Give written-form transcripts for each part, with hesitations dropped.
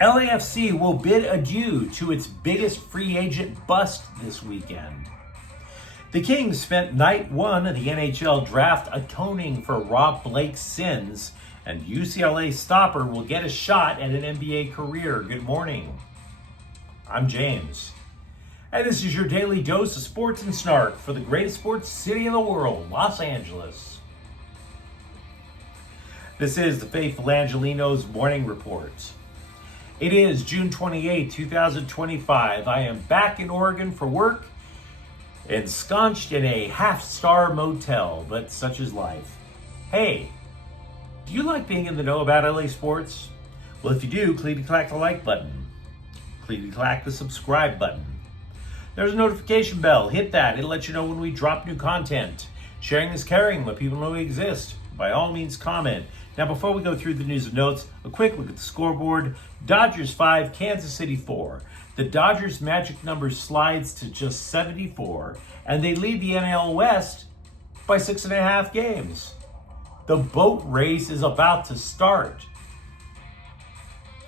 LAFC will bid adieu to its biggest free agent bust this weekend. The Kings spent night one of the NHL Draft atoning for Rob Blake's sins, and UCLA stopper will get a shot at an NBA career. Good morning. I'm James, and this is your daily dose of sports and snark for the greatest sports city in the world, Los Angeles. This is the faithful Angelenos Morning Report. It is June 28, 2025. I am back in Oregon for work, ensconced in a half-star motel, but such is life. Hey, do you like being in the know about LA sports? Well, if you do, clickety-clack the like button. Clickety-clack the subscribe button. There's a notification bell. Hit that. It'll let you know when we drop new content. Sharing is caring. Let people know we exist. By all means, comment. Now, before we go through the news and notes, a quick look at the scoreboard. Dodgers 5, Kansas City 4. The Dodgers' magic number slides to just 74, and they lead the NL West by 6.5 games. The boat race is about to start.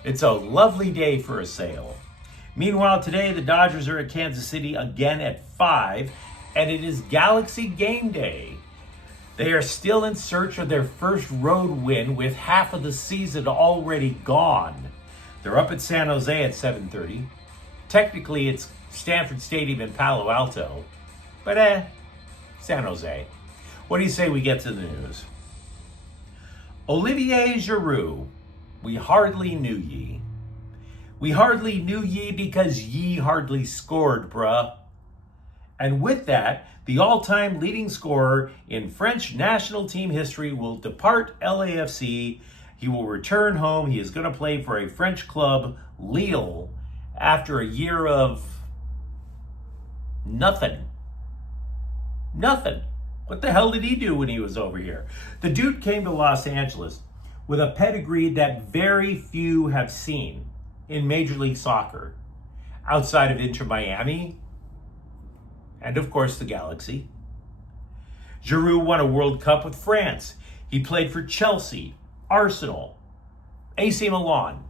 It's a lovely day for a sail. Meanwhile, today, the Dodgers are at Kansas City again at 5, and it is Galaxy game day. They are still in search of their first road win with half of the season already gone. They're up at San Jose at 7:30. Technically, it's Stanford Stadium in Palo Alto, but San Jose. What do you say we get to the news? Olivier Giroud, we hardly knew ye. We hardly knew ye because ye hardly scored, bruh. And with that, the all-time leading scorer in French national team history will depart LAFC. He will return home. He is going to play for a French club, Lille, after a year of nothing. Nothing. What the hell did he do when he was over here? The dude came to Los Angeles with a pedigree that very few have seen in Major League Soccer, outside of Inter Miami, and of course the Galaxy. Giroud won a World Cup with France. He played for Chelsea, Arsenal, AC Milan.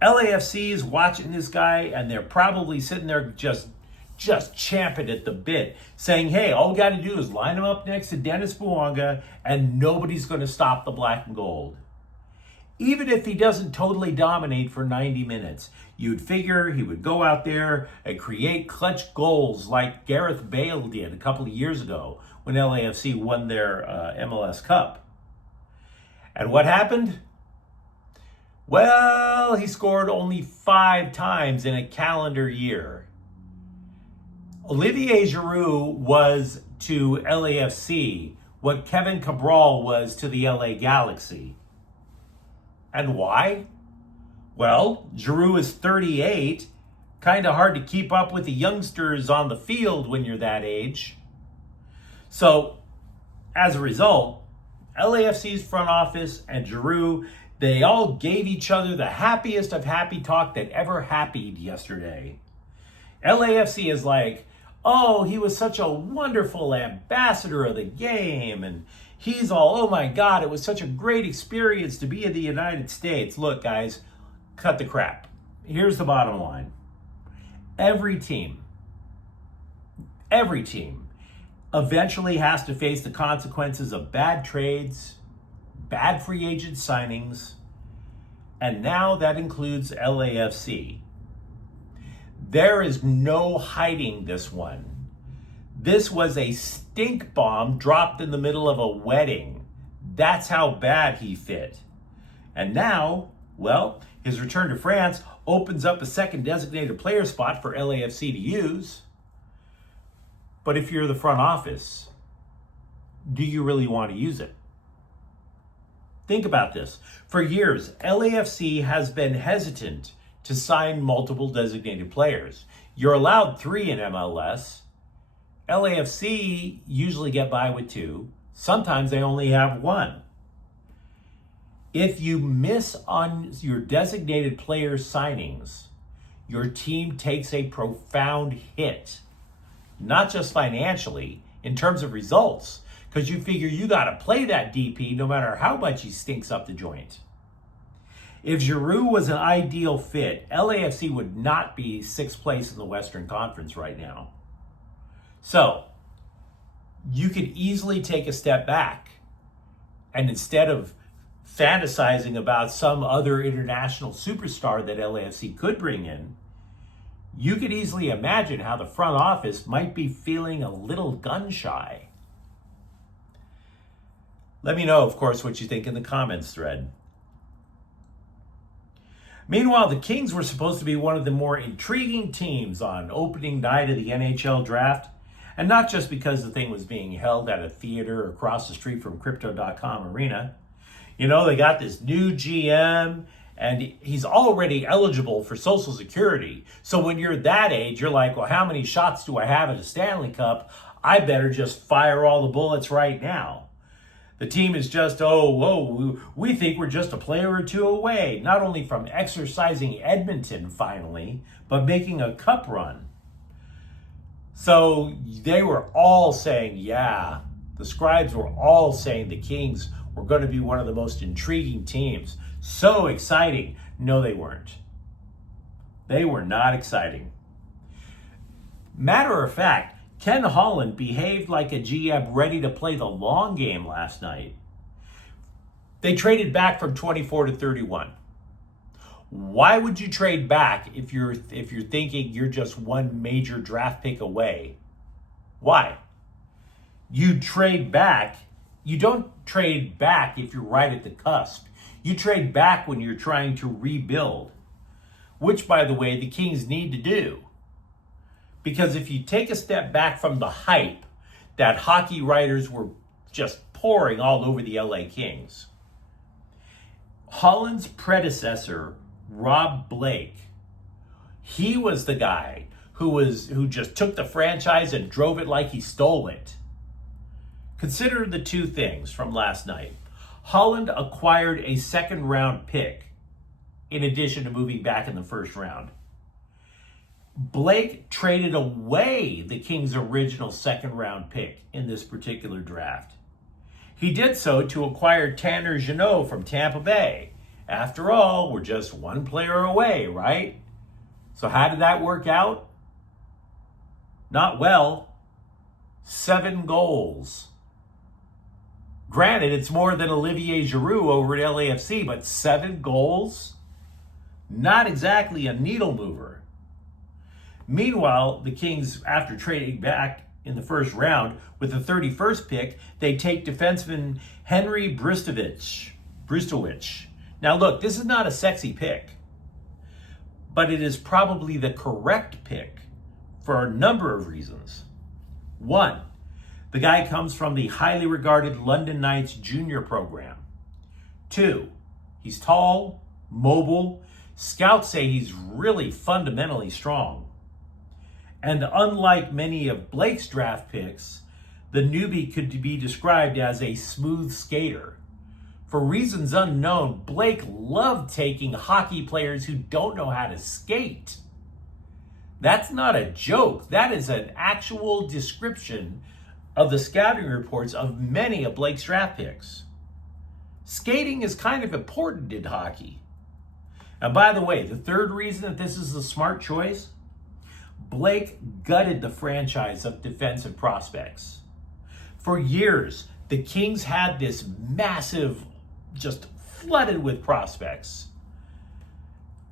LAFC is watching this guy, and they're probably sitting there just champing at the bit, saying, hey, all we got to do is line him up next to Dennis Bouanga, and nobody's going to stop the black and gold. Even if he doesn't totally dominate for 90 minutes, you'd figure he would go out there and create clutch goals like Gareth Bale did a couple of years ago when LAFC won their MLS Cup. And what happened? Well, he scored only 5 times in a calendar year. Olivier Giroud was to LAFC what Kevin Cabral was to the LA Galaxy. And why? Well, Giroud is 38. Kind of hard to keep up with the youngsters on the field when you're that age. So, as a result, LAFC's front office and Giroud, they all gave each other the happiest of happy talk that ever happened yesterday. LAFC is like, oh, he was such a wonderful ambassador of the game, and he's all, oh my God, it was such a great experience to be in the United States. Look, guys, cut the crap. Here's the bottom line. Every team eventually has to face the consequences of bad trades, bad free agent signings, and now that includes LAFC. There is no hiding this one. This was a stink bomb dropped in the middle of a wedding. That's how bad he fit. And now, well, his return to France opens up a second designated player spot for LAFC to use. But if you're the front office, do you really want to use it? Think about this. For years, LAFC has been hesitant to sign multiple designated players. You're allowed 3 in MLS. LAFC usually get by with 2. Sometimes they only have 1. If you miss on your designated player signings, your team takes a profound hit. Not just financially, in terms of results, because you figure you got to play that DP no matter how much he stinks up the joint. If Giroud was an ideal fit, LAFC would not be sixth place in the Western Conference right now. So, you could easily take a step back, and instead of fantasizing about some other international superstar that LAFC could bring in, you could easily imagine how the front office might be feeling a little gun shy. Let me know, of course, what you think in the comments thread. Meanwhile, the Kings were supposed to be one of the more intriguing teams on opening night of the NHL Draft, and not just because the thing was being held at a theater across the street from Crypto.com Arena. You know, they got this new GM, and he's already eligible for Social Security. So when you're that age, you're like, well, how many shots do I have at a Stanley Cup? I better just fire all the bullets right now. The team is just, we think we're just a player or two away, not only from exercising Edmonton finally, but making a cup run. So they were all saying, yeah, the scribes were all saying the Kings were going to be one of the most intriguing teams. So exciting. No, they weren't. They were not exciting. Matter of fact, Ken Holland behaved like a GM ready to play the long game last night. They traded back from 24 to 31. Why would you trade back if you're thinking you're just one major draft pick away? Why? You trade back. You don't trade back if you're right at the cusp. You trade back when you're trying to rebuild, which, by the way, the Kings need to do. Because if you take a step back from the hype that hockey writers were just pouring all over the LA Kings, Holland's predecessor, Rob Blake, he was the guy who just took the franchise and drove it like he stole it. Consider the two things from last night. Holland acquired a second-round pick in addition to moving back in the first round. Blake traded away the Kings' original second-round pick in this particular draft. He did so to acquire Tanner Jeannot from Tampa Bay. After all, we're just one player away, right? So how did that work out? Not well. 7 goals. Granted, it's more than Olivier Giroud over at LAFC, but 7 goals? Not exactly a needle mover. Meanwhile, the Kings, after trading back in the first round with the 31st pick, they take defenseman Henry Brustowicz. Now look, this is not a sexy pick, but it is probably the correct pick for a number of reasons. 1, the guy comes from the highly regarded London Knights junior program. 2, he's tall, mobile. Scouts say he's really fundamentally strong. And unlike many of Blake's draft picks, the newbie could be described as a smooth skater. For reasons unknown, Blake loved taking hockey players who don't know how to skate. That's not a joke. That is an actual description of the scouting reports of many of Blake's draft picks. Skating is kind of important in hockey. And by the way, the third reason that this is a smart choice, Blake gutted the franchise of defensive prospects. For years, the Kings had this massive, just flooded with prospects.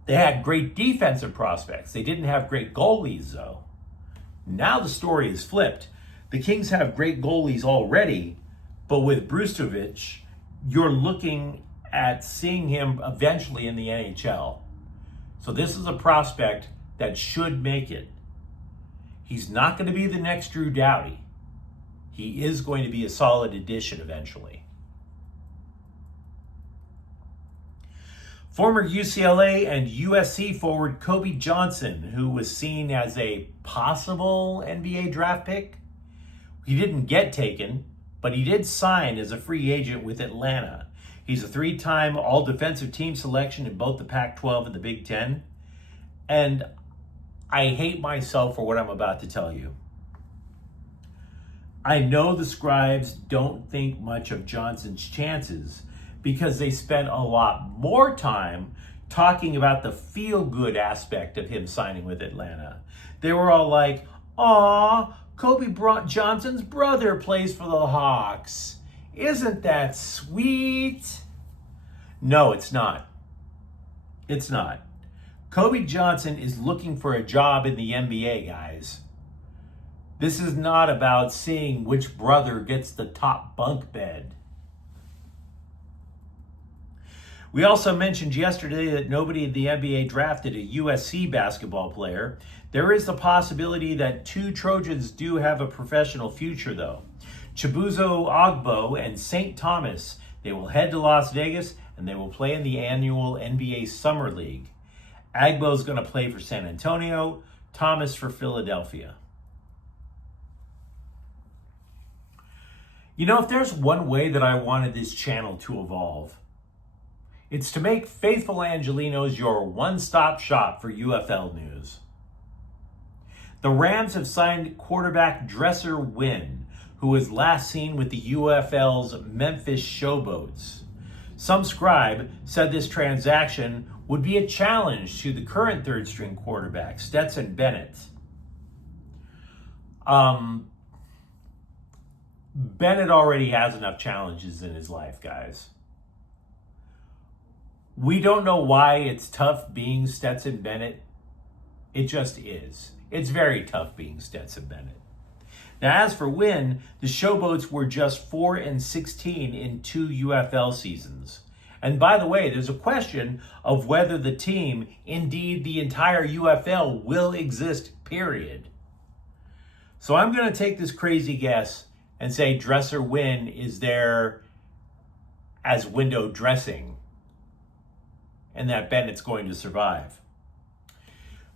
They had great defensive prospects. They didn't have great goalies, though. Now the story is flipped. The Kings have great goalies already, but with Brustowicz, you're looking at seeing him eventually in the NHL. So this is a prospect that should make it. He's not going to be the next Drew Doughty. He is going to be a solid addition eventually. Former UCLA and USC forward Kobe Johnson, who was seen as a possible NBA draft pick, he didn't get taken, but he did sign as a free agent with Atlanta. He's a 3-time all-defensive team selection in both the Pac-12 and the Big Ten. And I hate myself for what I'm about to tell you. I know the scribes don't think much of Johnson's chances because they spent a lot more time talking about the feel-good aspect of him signing with Atlanta. They were all like, "Aw, Johnson's brother plays for the Hawks. Isn't that sweet?" No, it's not. It's not. Kobe Johnson is looking for a job in the NBA, guys. This is not about seeing which brother gets the top bunk bed. We also mentioned yesterday that nobody in the NBA drafted a USC basketball player. There is the possibility that two Trojans do have a professional future, though. Chibuzo Ogbo and St. Thomas. They will head to Las Vegas and they will play in the annual NBA Summer League. Agbo's going to play for San Antonio, Thomas for Philadelphia. You know, if there's one way that I wanted this channel to evolve, it's to make Faithful Angelenos your one-stop shop for UFL news. The Rams have signed quarterback Dresser Wynn, who was last seen with the UFL's Memphis Showboats. Some scribe said this transaction would be a challenge to the current third-string quarterback, Stetson Bennett. Bennett already has enough challenges in his life, guys. We don't know why it's tough being Stetson Bennett. It just is. It's very tough being Stetson Bennett. Now, as for Wynn, the Showboats were just 4-16 in 2 UFL seasons. And by the way, there's a question of whether the team, indeed the entire UFL, will exist, period. So I'm going to take this crazy guess and say Dresser Wynn is there as window dressing, and that Bennett's going to survive.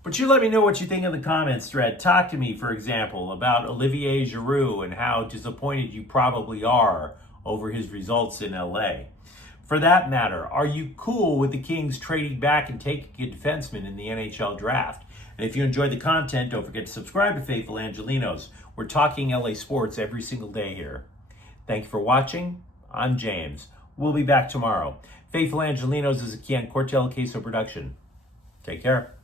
But you let me know what you think in the comments thread. Talk to me, for example, about Olivier Giroud and how disappointed you probably are over his results in LA. For that matter, are you cool with the Kings trading back and taking a defenseman in the NHL Draft? And if you enjoyed the content, don't forget to subscribe to Faithful Angelenos. We're talking LA sports every single day here. Thank you for watching. I'm James. We'll be back tomorrow. Faithful Angelenos is a Kian Cortel Queso production. Take care.